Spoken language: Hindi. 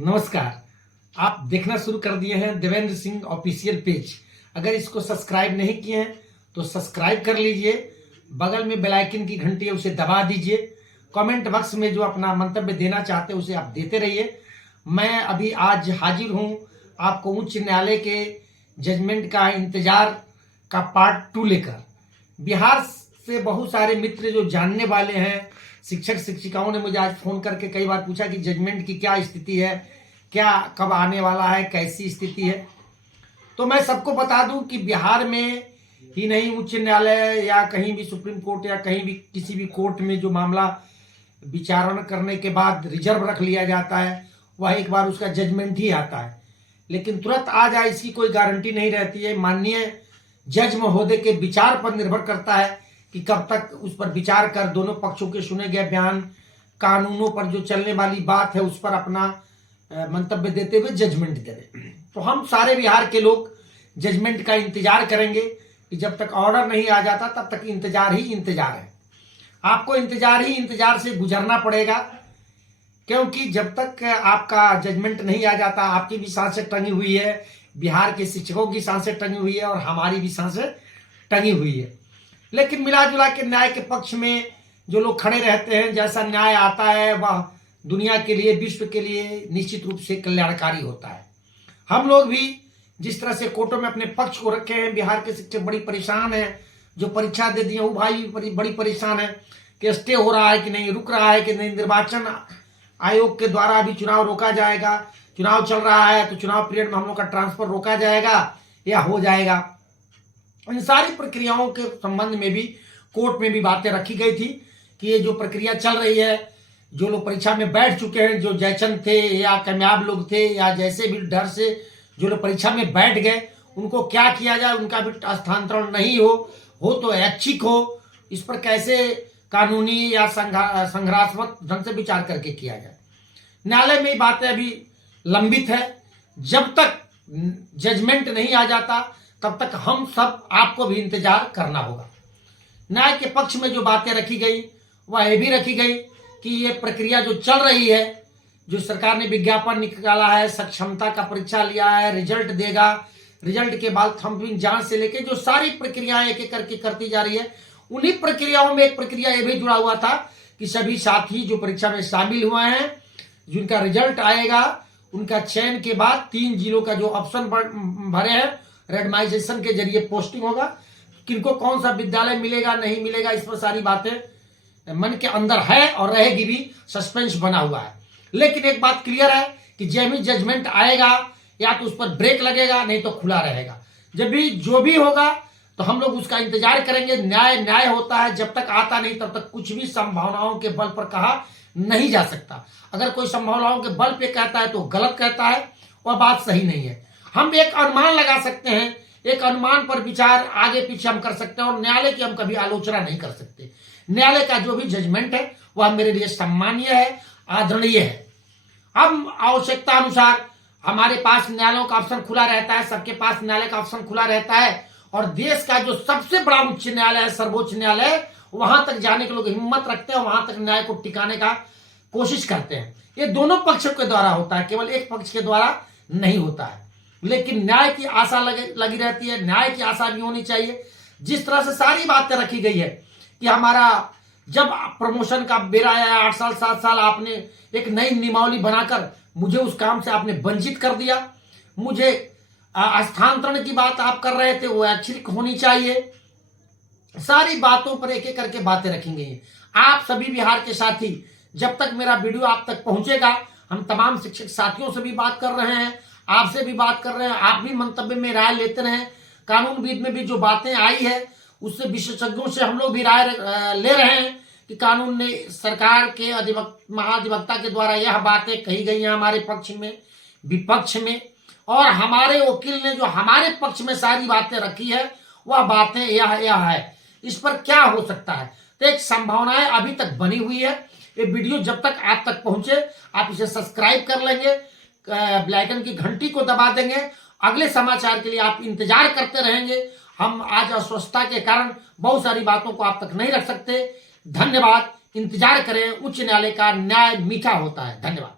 नमस्कार। आप देखना शुरू कर दिए हैं देवेंद्र सिंह ऑफिशियल पेज। अगर इसको सब्सक्राइब नहीं किए हैं तो सब्सक्राइब कर लीजिए। बगल में बेल आइकन की घंटी है, उसे दबा दीजिए। कमेंट बॉक्स में जो अपना मंतव्य देना चाहते हैं उसे आप देते रहिए। मैं अभी आज हाजिर हूं आपको उच्च न्यायालय के जजमेंट का इंतजार का पार्ट 2 लेकर। बिहार से बहुत सारे मित्र जो जानने वाले हैं, शिक्षक शिक्षिकाओं ने मुझे आज फोन करके कई बार पूछा कि जजमेंट की क्या स्थिति है, क्या कब आने वाला है, कैसी स्थिति है। तो मैं सबको बता दूं कि बिहार में ही नहीं, उच्च न्यायालय या कहीं भी सुप्रीम कोर्ट या कहीं भी किसी भी कोर्ट में जो मामला विचारण करने के बाद रिजर्व रख लिया जाता है, वह एक बार उसका जजमेंट ही आता है। लेकिन तुरंत आ जाए इसकी कोई गारंटी नहीं रहती है। माननीय जज महोदय के विचार पर निर्भर करता है कि कब तक उस पर विचार कर दोनों पक्षों के सुने गए बयान, कानूनों पर जो चलने वाली बात है उस पर अपना मंतव्य देते हुए जजमेंट करें। तो हम सारे बिहार के लोग जजमेंट का इंतजार करेंगे कि जब तक ऑर्डर नहीं आ जाता तब तक इंतजार ही इंतजार है। आपको इंतजार ही इंतजार से गुजरना पड़ेगा, क्योंकि जब तक आपका जजमेंट नहीं आ जाता आपकी भी सांसें टंगी हुई है, बिहार के शिक्षकों की सांसें टंगी हुई है और हमारी भी सांसें टंगी हुई है। लेकिन मिला जुला के न्याय के पक्ष में जो लोग खड़े रहते हैं, जैसा न्याय आता है वह दुनिया के लिए, विश्व के लिए निश्चित रूप से कल्याणकारी होता है। हम लोग भी जिस तरह से कोर्टों में अपने पक्ष को रखे हैं, बिहार के शिक्षक बड़ी परेशान है, जो परीक्षा दे दिए वो भाई बड़ी परेशान है कि स्टे हो रहा है कि नहीं, रुक रहा है कि नहीं, निर्वाचन आयोग के द्वारा अभी चुनाव रोका जाएगा, चुनाव चल रहा है तो चुनाव पीरियड में हम लोग का ट्रांसफर रोका जाएगा या हो जाएगा। इन सारी प्रक्रियाओं के संबंध में भी कोर्ट में भी बातें रखी गई थी कि ये जो प्रक्रिया चल रही है, जो लोग परीक्षा में बैठ चुके हैं, जो जयचंद थे या कामयाब लोग थे या जैसे भी डर से जो लोग परीक्षा में बैठ गए, उनको क्या किया जाए, उनका भी स्थानांतरण नहीं हो तो ऐच्छिक हो, इस पर कैसे कानूनी या संघर्षात्मक ढंग से विचार करके किया जाए। न्यायालय में बातें अभी लंबित है। जब तक जजमेंट नहीं आ जाता तब तक हम सब आपको भी इंतजार करना होगा। न्याय के पक्ष में जो बातें रखी गई वह ये भी रखी गई कि ये प्रक्रिया जो चल रही है, जो सरकार ने विज्ञापन निकाला है, सक्षमता का परीक्षा लिया है, रिजल्ट देगा, रिजल्ट के बाद थंपिंग जांच से लेके जो सारी प्रक्रियाएं एक एक करके करती जा रही है, उन्हीं प्रक्रियाओं में एक प्रक्रिया ये भी जुड़ा हुआ था कि सभी साथी जो परीक्षा में शामिल हुए हैं, जिनका रिजल्ट आएगा, उनका चयन के बाद 3 जिलों का जो ऑप्शन भरे हैं, रेडमाइजेशन के जरिए पोस्टिंग होगा, किनको कौन सा विद्यालय मिलेगा नहीं मिलेगा, इस पर सारी बातें मन के अंदर है और रहेगी भी, सस्पेंस बना हुआ है। लेकिन एक बात क्लियर है कि जब भी जजमेंट आएगा या तो उस पर ब्रेक लगेगा, नहीं तो खुला रहेगा। जब भी जो भी होगा तो हम लोग उसका इंतजार करेंगे। न्याय होता है, जब तक आता नहीं तब तक कुछ भी संभावनाओं के बल पर कहा नहीं जा सकता। अगर कोई संभावनाओं के बल पे कहता है तो गलत कहता है, वह बात सही नहीं है। हम एक अनुमान लगा सकते हैं, एक अनुमान पर विचार आगे पीछे हम कर सकते हैं और न्यायालय की हम कभी आलोचना नहीं कर सकते। न्यायालय का जो भी जजमेंट है वह मेरे लिए सम्मानीय है, आदरणीय है। हम आवश्यकता अनुसार हमारे पास न्यायालयों का ऑप्शन खुला रहता है, सबके पास न्यायालय का ऑप्शन खुला रहता है और देश का जो सबसे बड़ा उच्च न्यायालय है, सर्वोच्च न्यायालय, वहां तक जाने के लोग हिम्मत रखते हैं, वहां तक न्याय को टिकाने का कोशिश करते हैं। ये दोनों पक्षों के द्वारा होता है, केवल एक पक्ष के द्वारा नहीं होता है। लेकिन न्याय की आशा लगी रहती है, न्याय की आशा भी होनी चाहिए। जिस तरह से सारी बातें रखी गई है कि हमारा जब प्रमोशन का बेरा आया 8 साल 7 साल, आपने एक नई नियमावली बनाकर मुझे उस काम से आपने वंचित कर दिया, मुझे स्थानांतरण की बात आप कर रहे थे वो ऐच्छिक होनी चाहिए। सारी बातों पर एक एक करके बातें रखी गई हैं। आप सभी बिहार के साथी, जब तक मेरा वीडियो आप तक पहुंचेगा, हम तमाम शिक्षक साथियों से भी बात कर रहे हैं, आपसे भी बात कर रहे हैं, आप भी मंतव्य में राय लेते रहें। कानूनविद में भी जो बातें आई है उससे विशेषज्ञों से हम लोग भी राय ले रहे हैं कि कानून ने, सरकार के महाधिवक्ता के द्वारा यह बातें कही गई हैं हमारे पक्ष में, विपक्ष में, और हमारे वकील ने जो हमारे पक्ष में सारी बातें रखी है वह बातें यह है। इस पर क्या हो सकता है, तो एक संभावनाएं अभी तक बनी हुई है। ये वीडियो जब तक आप तक पहुंचे आप इसे सब्सक्राइब कर लेंगे, बेल आइकन की घंटी को दबा देंगे, अगले समाचार के लिए आप इंतजार करते रहेंगे। हम आज अस्वस्थता के कारण बहुत सारी बातों को आप तक नहीं रख सकते। धन्यवाद। इंतजार करें, उच्च न्यायालय का न्याय मीठा होता है। धन्यवाद।